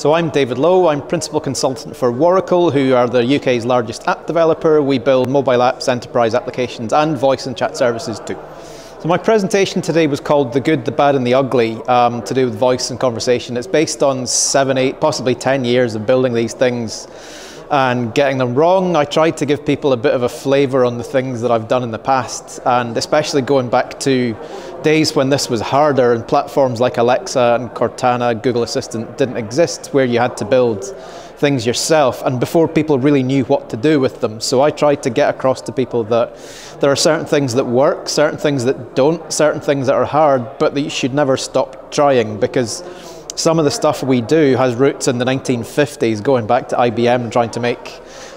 So I'm David Lowe, I'm Principal Consultant for Oracle, who are the UK's largest app developer. We build mobile apps, enterprise applications and voice and chat services too. So my presentation today was called The Good, the Bad and the Ugly, to do with voice and conversation. It's based on 7, 8, possibly 10 years of building these things and getting them wrong. I tried to give people a bit of a flavour on the things that I've done in the past, and especially going back to days when this was harder and platforms like Alexa and Cortana, Google Assistant didn't exist, where you had to build things yourself and before people really knew what to do with them. So I tried to get across to people that there are certain things that work, certain things that don't, certain things that are hard, but that you should never stop trying, because some of the stuff we do has roots in the 1950s, going back to IBM trying to make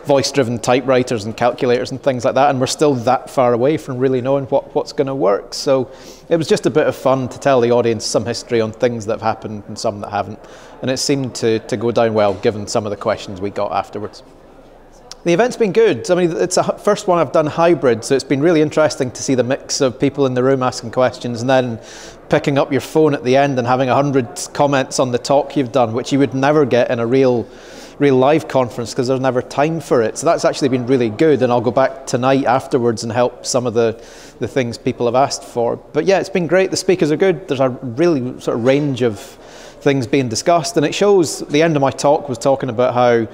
voice-driven typewriters and calculators and things like that, and we're still that far away from really knowing what's going to work. So it was just a bit of fun to tell the audience some history on things that have happened and some that haven't, and it seemed to go down well given some of the questions we got afterwards. The event's been good. I mean, it's the first one I've done hybrid, so it's been really interesting to see the mix of people in the room asking questions and then picking up your phone at the end and having 100 comments on the talk you've done, which you would never get in a real live conference because there's never time for it. So that's actually been really good, and I'll go back tonight afterwards and help some of the things people have asked for. But yeah, it's been great. The speakers are good. There's a really sort of range of things being discussed, and it shows. The end of my talk was talking about how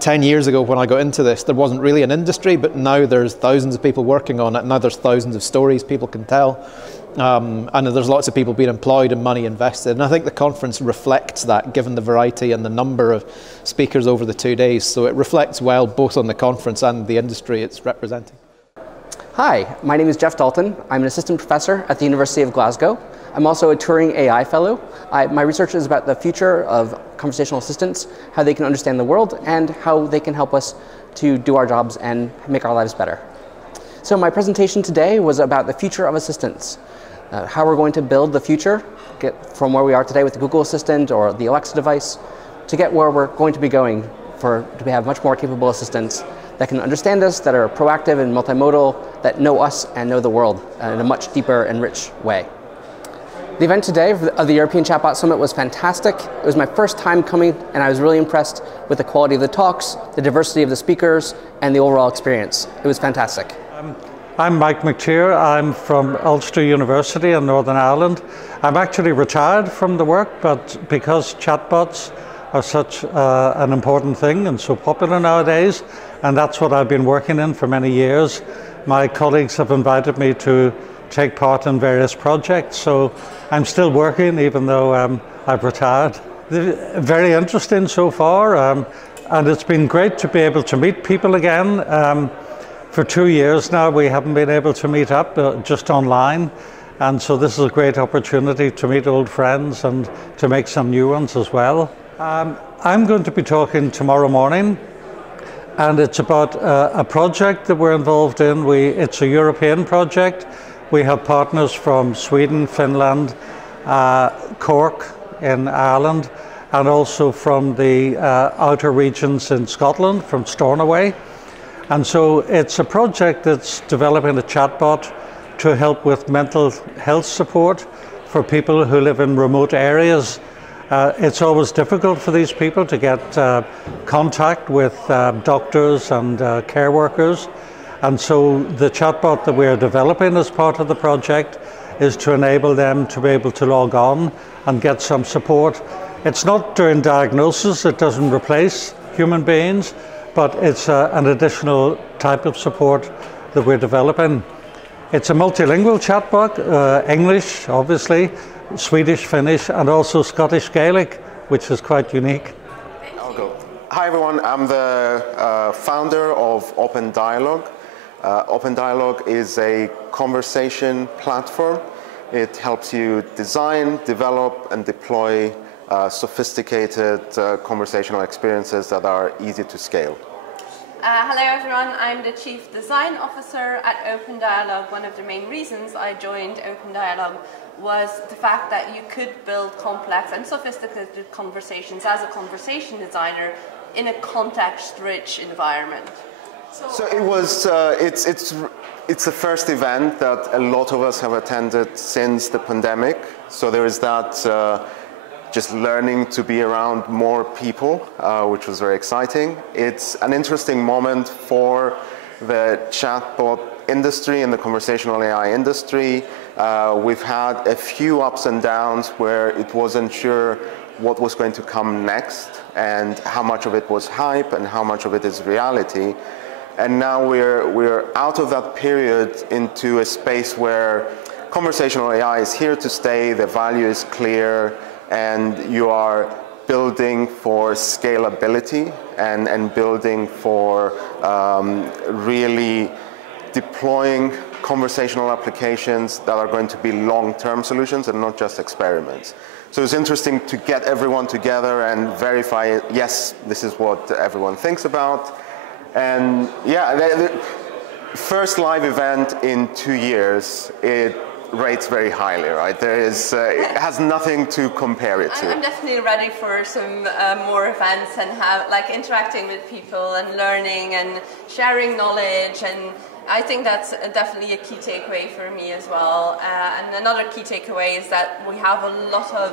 10 years ago when I got into this, there wasn't really an industry, but now there's thousands of people working on it. Now there's thousands of stories people can tell. And there's lots of people being employed and money invested. And I think the conference reflects that, given the variety and the number of speakers over the 2 days. So it reflects well both on the conference and the industry it's representing. Hi, my name is Jeff Dalton. I'm an assistant professor at the University of Glasgow. I'm also a Turing AI fellow. My research is about the future of conversational assistants, how they can understand the world, and how they can help us to do our jobs and make our lives better. So my presentation today was about the future of assistants, how we're going to build the future, get from where we are today with the Google Assistant or the Alexa device, to get where we're going to be going to have much more capable assistants that can understand us, that are proactive and multimodal, that know us and know the world in a much deeper and rich way. The event today of the European Chatbot Summit was fantastic. It was my first time coming, and I was really impressed with the quality of the talks, the diversity of the speakers, and the overall experience. It was fantastic. I'm Mike McTeer. I'm from Ulster University in Northern Ireland. I'm actually retired from the work, but because chatbots are such an important thing and so popular nowadays, and that's what I've been working in for many years, my colleagues have invited me to take part in various projects, so I'm still working even though I've retired. Very interesting so far, and it's been great to be able to meet people again. For 2 years now we haven't been able to meet up, just online, and so this is a great opportunity to meet old friends and to make some new ones as well. I'm going to be talking tomorrow morning, and it's about a project that we're involved in. It's a European project. We have partners from Sweden, Finland, Cork in Ireland, and also from the outer regions in Scotland, from Stornoway. And so it's a project that's developing a chatbot to help with mental health support for people who live in remote areas. It's always difficult for these people to get contact with doctors and care workers. And so the chatbot that we're developing as part of the project is to enable them to be able to log on and get some support. It's not doing diagnosis, it doesn't replace human beings, but it's an additional type of support that we're developing. It's a multilingual chatbot, English obviously, Swedish, Finnish, and also Scottish Gaelic, which is quite unique. I'll go. Hi everyone, I'm the founder of Open Dialogue. Open Dialogue is a conversation platform. It helps you design, develop, and deploy sophisticated conversational experiences that are easy to scale. Hello everyone, I'm the Chief Design Officer at Open Dialogue. One of the main reasons I joined Open Dialogue was the fact that you could build complex and sophisticated conversations as a conversation designer in a context-rich environment. So it was, it's the first event that a lot of us have attended since the pandemic. So there is that just learning to be around more people, which was very exciting. It's an interesting moment for the chatbot industry and the conversational AI industry. We've had a few ups and downs where it wasn't sure what was going to come next and how much of it was hype and how much of it is reality. And now we're out of that period into a space where conversational AI is here to stay, the value is clear, and you are building for scalability and building for really deploying conversational applications that are going to be long-term solutions and not just experiments. So it's interesting to get everyone together and verify, yes, this is what everyone thinks about. And yeah, the first live event in 2 years, it rates very highly, right? There is, it has nothing to compare it to. I'm definitely ready for some more events and like interacting with people and learning and sharing knowledge, and I think that's definitely a key takeaway for me as well. And another key takeaway is that we have a lot of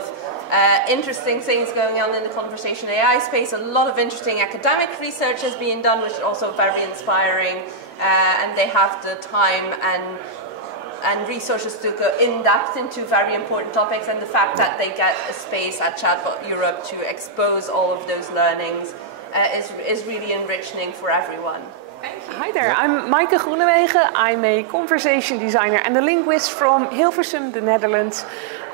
interesting things going on in the conversational AI space. A lot of interesting academic research is being done, which is also very inspiring, and they have the time and resources to go in depth into very important topics, and the fact that they get a space at Chatbot Europe to expose all of those learnings is really enriching for everyone. Hi there, I'm Maaike Groenewegen. I'm a conversation designer and a linguist from Hilversum, the Netherlands.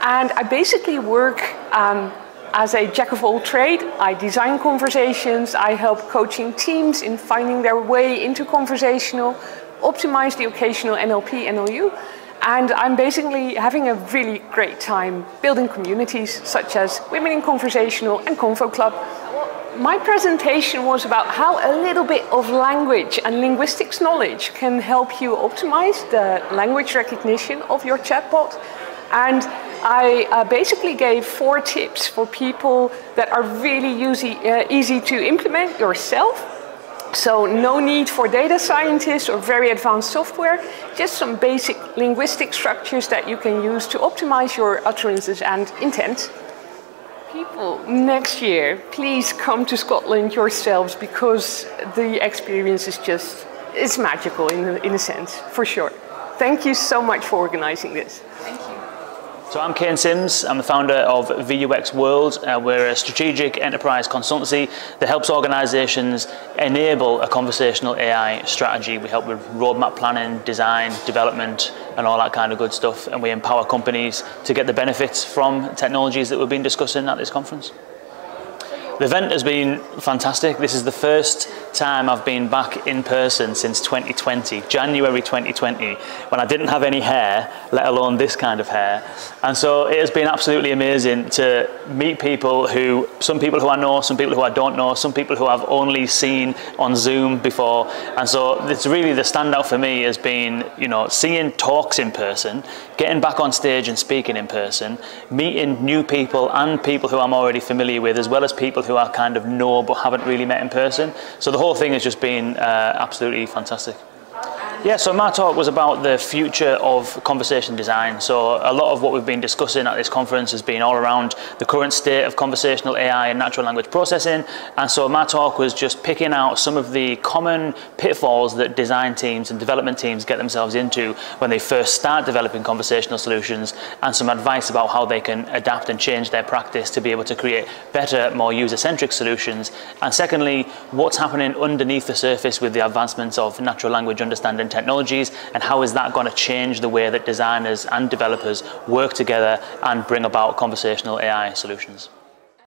And I basically work as a jack of all trades. I design conversations, I help coaching teams in finding their way into conversational, optimize the occasional NLP, NLU. And I'm basically having a really great time building communities such as Women in Conversational and Convo Club. My presentation was about how a little bit of language and linguistics knowledge can help you optimize the language recognition of your chatbot. And I basically gave 4 tips for people that are really easy to implement yourself. So no need for data scientists or very advanced software, just some basic linguistic structures that you can use to optimize your utterances and intent. People, next year, please come to Scotland yourselves, because the experience is just, it's magical in a sense, for sure. Thank you so much for organizing this. Thank you. So I'm Kane Sims, I'm the founder of VUX World. We're a strategic enterprise consultancy that helps organizations enable a conversational AI strategy. We help with roadmap planning, design, development, and all that kind of good stuff. And we empower companies to get the benefits from technologies that we've been discussing at this conference. The event has been fantastic. This is the first time I've been back in person since 2020, January 2020, when I didn't have any hair, let alone this kind of hair. And so it has been absolutely amazing to meet people who, some people who I know, some people who I don't know, some people who I've only seen on Zoom before. And so it's really the standout for me has been, you know, seeing talks in person, getting back on stage and speaking in person, meeting new people and people who I'm already familiar with, as well as people who I kind of know but haven't really met in person. So the whole thing has just been absolutely fantastic. Yeah, so my talk was about the future of conversation design. So a lot of what we've been discussing at this conference has been all around the current state of conversational AI and natural language processing. And so my talk was just picking out some of the common pitfalls that design teams and development teams get themselves into when they first start developing conversational solutions, and some advice about how they can adapt and change their practice to be able to create better, more user-centric solutions. And secondly, what's happening underneath the surface with the advancements of natural language understanding technologies, and how is that going to change the way that designers and developers work together and bring about conversational AI solutions.